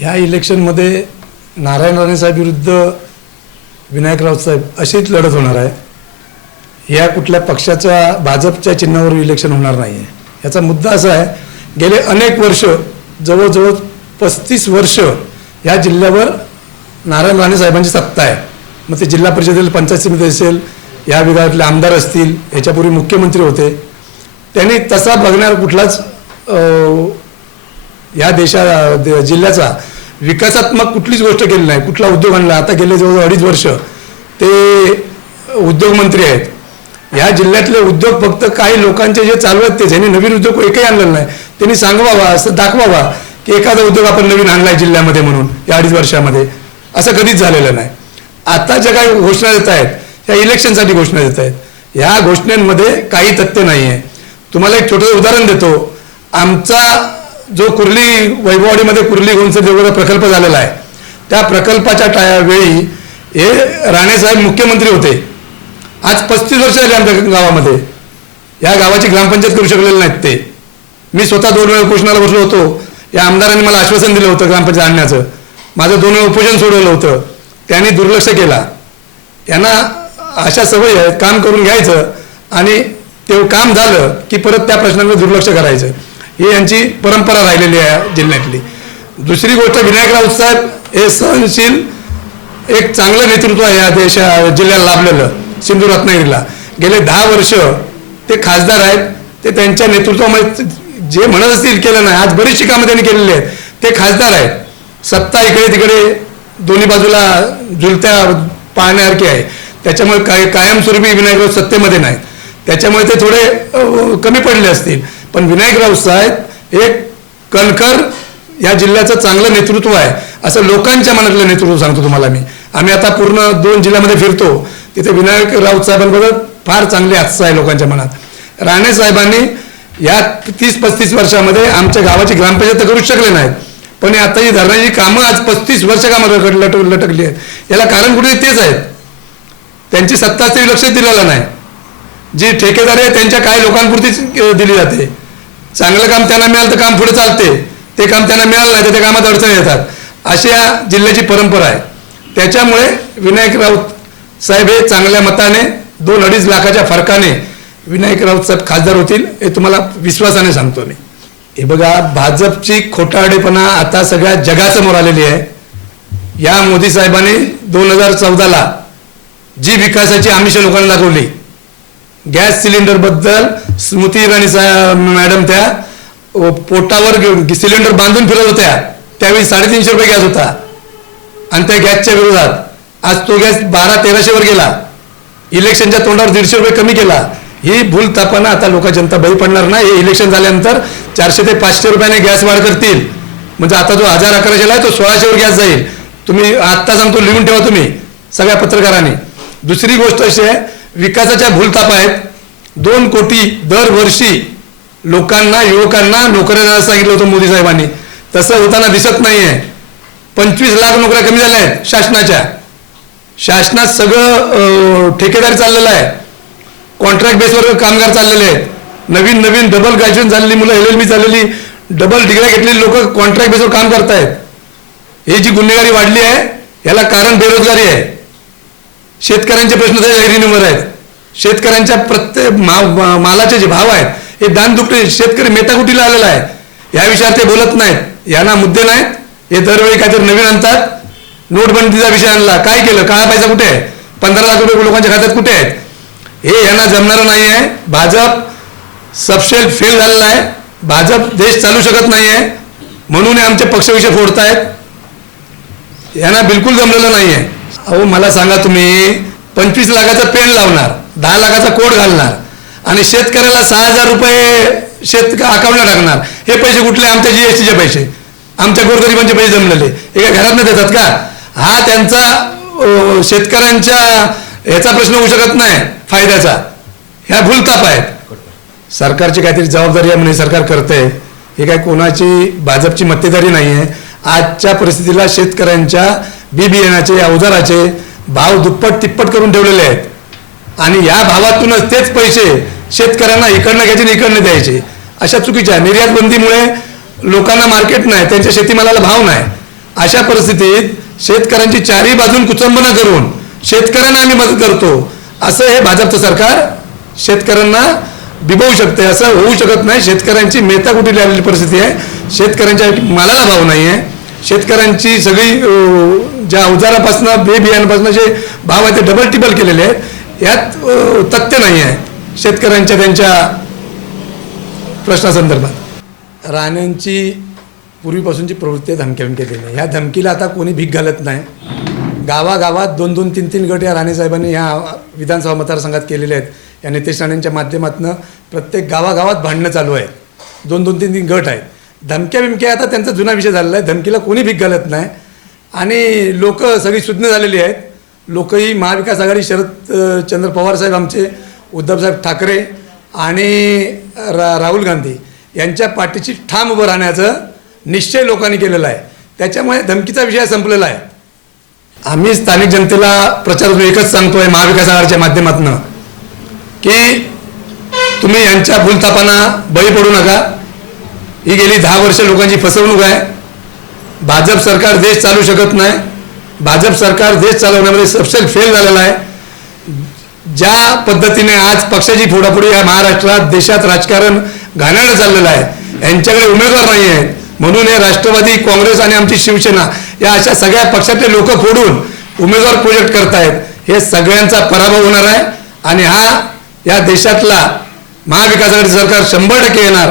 ह्या इलेक्शनमध्ये नारायण राणे साहेब विरुद्ध विनायक राऊत साहेब अशीच लढत होणार आहे. या कुठल्या पक्षाच्या भाजपच्या चिन्हावर इलेक्शन होणार नाही आहे याचा मुद्दा असा आहे गेले अनेक वर्ष जवळजवळ पस्तीस वर्ष या जिल्ह्यावर नारायण राणे साहेबांची सत्ता आहे. मग ते जिल्हा परिषदेल पंचायत समिती असेल या विभागातले आमदार असतील याच्यापूर्वी मुख्यमंत्री होते. त्यांनी तसा बघणार कुठलाच या देशा जिल्ह्याचा विकासात्मक कुठलीच गोष्ट केली नाही. कुठला उद्योग आणला? आता गेले जवळजवळ अडीच वर्ष. ते उद्योगमंत्री आहेत. या जिल्ह्यातले उद्योग फक्त काही लोकांचे जे चालू आहेत ते ज्यांनी नवीन उद्योग एकही आणलेला नाही. त्यांनी सांगवावा असं दाखवावा की एखादा उद्योग आपण नवीन आणलाय जिल्ह्यामध्ये म्हणून या अडीच वर्षामध्ये. असं कधीच झालेलं नाही. आता ज्या काही घोषणा देत आहेत त्या इलेक्शनसाठी घोषणा देत आहेत. ह्या घोषणांमध्ये काही तथ्य नाही आहे तुम्हाला एक छोटंसं उदाहरण देतो. आमचा जो कुर्ली वैभववाडीमध्ये कुर्ली गुंच देवगड प्रकल्प झालेला आहे त्या प्रकल्पाच्या टाया वेळी हे राणेसाहेब मुख्यमंत्री होते. आज पस्तीस वर्ष झाली आमच्या गावामध्ये. या गावाची ग्रामपंचायत करू शकलेले नाहीत ते. मी स्वतः दोन वेळा उपोषणाला बसलो होतो. या आमदारांनी मला आश्वासन दिलं होतं ग्रामपंचायत आणण्याचं. माझं दोन वेळा उपोषण सोडवलं होतं. त्यांनी दुर्लक्ष केला. यांना अशा सवयी आहेत काम करून घ्यायचं आणि ते काम झालं की परत त्या प्रश्नांकडे दुर्लक्ष करायचं. ही यांची परंपरा राहिलेली आहे जिल्ह्यातली. दुसरी गोष्ट विनायक राऊत साहेब हे सहनशील एक चांगलं नेतृत्व आहे या देशा जिल्ह्याला लाभलेलं सिंधू रत्नागिरीला. गेले दहा वर्ष ते खासदार आहेत ते त्यांच्या नेतृत्वामध्ये जे म्हणत असतील केलं नाही आज बरीचशी कामं त्यांनी केलेली आहेत ते खासदार आहेत. सत्ता इकडे तिकडे दोन्ही बाजूला झुलत्या पाहण्यासारखी आहे. त्याच्यामुळे काय कायमस्वरूपी विनायक राऊत सत्तेमध्ये नाहीत. त्याच्यामुळे ते थोडे कमी पडले असतील. पण विनायकराव साहेब एक कणकर या जिल्ह्याचं चांगलं नेतृत्व आहे. असं लोकांच्या मनातलं नेतृत्व सांगतो तुम्हाला मी. आम्ही आता पूर्ण दोन जिल्ह्यामध्ये फिरतो. तिथे विनायक राऊत साहेबांबद्दल फार चांगली आस्था आहे लोकांच्या मनात. राणे साहेबांनी या तीस पस्तीस वर्षामध्ये आमच्या गावाची ग्रामपंचायत करू करूच शकले नाहीत. पण आता ही धरणाची कामं आज पस्तीस वर्ष कामात लट लटकली आहेत. याला कारण कुठे तेच आहेत. त्यांची सत्ता असते लक्ष दिलेला नाही. जी ठेकेदारी आहे त्यांच्या काही लोकांपुरतीच दिली जाते. चांगलं काम त्यांना मिळालं तर काम पुढे चालते. ते काम त्यांना मिळालं नाही तर त्या कामात अडचणी येतात. अशी या जिल्ह्याची परंपरा आहे. त्याच्यामुळे विनायक राऊत साहेब हे चांगल्या मताने दोन अडीच लाखाच्या फरकाने विनायक राऊत साहेब खासदार होतील हे तुम्हाला विश्वासाने सांगतो मी. हे बघा भाजपची खोटारडेपणा आता सगळ्या जगासमोर आलेली आहे. या मोदी साहेबांनी दोन हजार चौदाला जी विकासाची आमिष लोकांना दाखवली गॅस सिलेंडरबद्दल स्मृती इराणी मॅडम त्या पोटावर सिलेंडर बांधून फिरत होत्या. त्यावेळी साडेतीनशे रुपये गॅस होता. आणि त्या गॅसच्या विरोधात आज तो गॅस बारा तेराशेवर गेला. इलेक्शनच्या तोंडावर दीडशे रुपये कमी केला. ही भूल तापाना आता लोक जनता बळी पडणार नाही हे इलेक्शन झाल्यानंतर चारशे ते पाचशे रुपयाने गॅस वाढ करतील. म्हणजे आता जो हजार अकराशेला आहे तो सोळाशेवर गॅस जाईल. तुम्ही आत्ता सांगतो लिहून ठेवा तुम्ही सगळ्या पत्रकारांनी. दुसरी गोष्ट अशी आहे विकासाच्या भूलताप आहेत. दोन कोटी दरवर्षी लोकांना युवकांना नोकऱ्या द्यायला सांगितलं होतं मोदी साहेबांनी. तसं होताना दिसत नाही आहे पंचवीस लाख नोकऱ्या कमी झाल्या आहेत शासनाच्या. शासनात सगळं ठेकेदार ठेकेदारी चाललेलं आहे. कॉन्ट्रॅक्ट बेसवर कामगार चाललेले आहेत. नवीन नवीन डबल ग्रॅज्युएशन झालेली मुलं एल एल बी झालेली डबल डिग्र्या घेतलेली लोक कॉन्ट्रॅक्ट बेसवर काम करतायत. ही जी गुन्हेगारी वाढली आहे याला कारण बेरोजगारी आहे. शेतकऱ्यांचे प्रश्न त्याच्या ऐरणीवर आहेत. शेतकऱ्यांच्या प्रत्येक मा मा- मालाचे जे भाव आहेत हे दान दुपटे शेतकरी मेटाकुटीला आलेला आहे. या विषयावर ते बोलत नाहीत. यांना मुद्दे नाहीत. हे दरवेळी काहीतरी नवीन आणतात. नोटबंदीचा विषय आणला. काय केलं? काळा पैसा कुठे आहे? पंधरा लाख रुपये लोकांच्या खात्यात कुठे आहेत? हे यांना जमणारं नाही आहे. भाजप सबशेल फेल झालेला आहे. भाजप देश चालू शकत नाही आहे. म्हणून हे आमचे पक्षविषय फोडतायत. यांना बिलकुल जमलेलं नाही आहे. अहो मला सांगा तुम्ही पंचवीस लाखाचा पेन लावणार दहा लाखाचा कोट घालणार आणि शेतकऱ्याला सहा हजार रुपये शेत अकाउंटला टाकणार हे पैसे कुठले? आमच्या जीएसटीचे पैसे. आमच्या गोरगरिबांचे पैसे जमलेले. एका घरात घरात देतात का? हा त्यांचा शेतकऱ्यांच्या ह्याचा प्रश्न होऊ शकत नाही फायद्याचा. ह्या भूलताप आहेत. सरकारची काहीतरी जबाबदारी आहे म्हणजे सरकार करतंय. हे काय कोणाची भाजपची मक्तेदारी नाही आहे आजच्या परिस्थितीला शेतकऱ्यांच्या बी अवजाराचे भाव दुप्पट तिप्पट करून ठेवलेले आहेत. आणि या भावातूनच तेच पैसे शेतकऱ्यांना इकडनं घ्यायचे आणि इकडनं द्यायचे. अशा चुकीच्या निर्यात बंदीमुळे लोकांना मार्केट नाही त्यांच्या शेतीमालाला भाव नाही. अशा परिस्थितीत शेतकऱ्यांची चारही बाजून कुचंबना करून शेतकऱ्यांना आम्ही मदत करतो. असं हे भाजपचं सरकार शेतकऱ्यांना बिबवू शकते असं होऊ शकत नाही. शेतकऱ्यांची मेहता कुठे आलेली परिस्थिती आहे. शेतकऱ्यांच्या मालाला भाव नाही आहे शेतकऱ्यांची सगळी ज्या अवजारापासून बे बियाण्यापासून जे भाव आहेत ते डबल टिबल केलेले आहेत. यात तथ्य नाही आहे शेतकऱ्यांच्या त्यांच्या प्रश्नासंदर्भात. राण्यांची पूर्वीपासूनची प्रवृत्ती धमक्यावून केलेली आहे. ह्या धमकीला आता कोणी भीक घालत नाही. गावागावात दोन दोन तीन तीन गट या राणेसाहेबांनी ह्या विधानसभा मतदारसंघात केलेले आहेत. या नितेश राणेंच्या माध्यमातून प्रत्येक गावागावात भांडणं चालू आहेत. दोन दोन तीन तीन गट आहेत. धमक्या बिमक्या आता त्यांचा जुना विषय झालेला आहे. धमकीला कोणी भीक घालत नाही. आणि लोक सगळी सुज्ञ झालेली आहेत. लोकही महाविकास आघाडी शरद चंद्र पवार साहेब आमचे उद्धवसाहेब ठाकरे आणि रा राहुल गांधी यांच्या पाठीची ठाम उभं राहण्याचं निश्चय लोकांनी केलेला आहे. त्याच्यामुळे धमकीचा विषय संपलेला आहे. आम्ही स्थानिक जनतेला प्रचार एकच सांगतोय महाविकास आघाडीच्या माध्यमातून की तुम्ही यांच्या भूलथापांना बळी पडू नका. ही गेली दहा वर्ष लोकांची फसवणूक आहे. भाजप सरकार देश चालू शकत नाही. भाजप सरकार देश चालवण्यामध्ये सबसेल फेल झालेला आहे. ज्या पद्धतीने आज पक्षाची फोडाफोडी या महाराष्ट्रात देशात राजकारण घाणेरडं चाललेलं आहे. यांच्याकडे उमेदवार नाही आहेत. म्हणून हे राष्ट्रवादी काँग्रेस आणि आमची शिवसेना या अशा सगळ्या पक्षातले लोक फोडून उमेदवार प्रोजेक्ट करतायत. हे सगळ्यांचा पराभव होणार आहे. आणि हा या देशातला महाविकास आघाडी सरकार शंभर टक्के येणार.